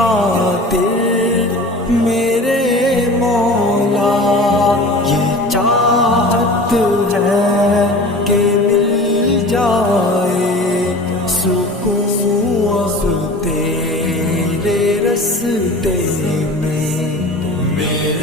खातिर मेरे मौला, ये चाहत है कि मिल जाए सुकून अब तेरे रस्ते में। मेरे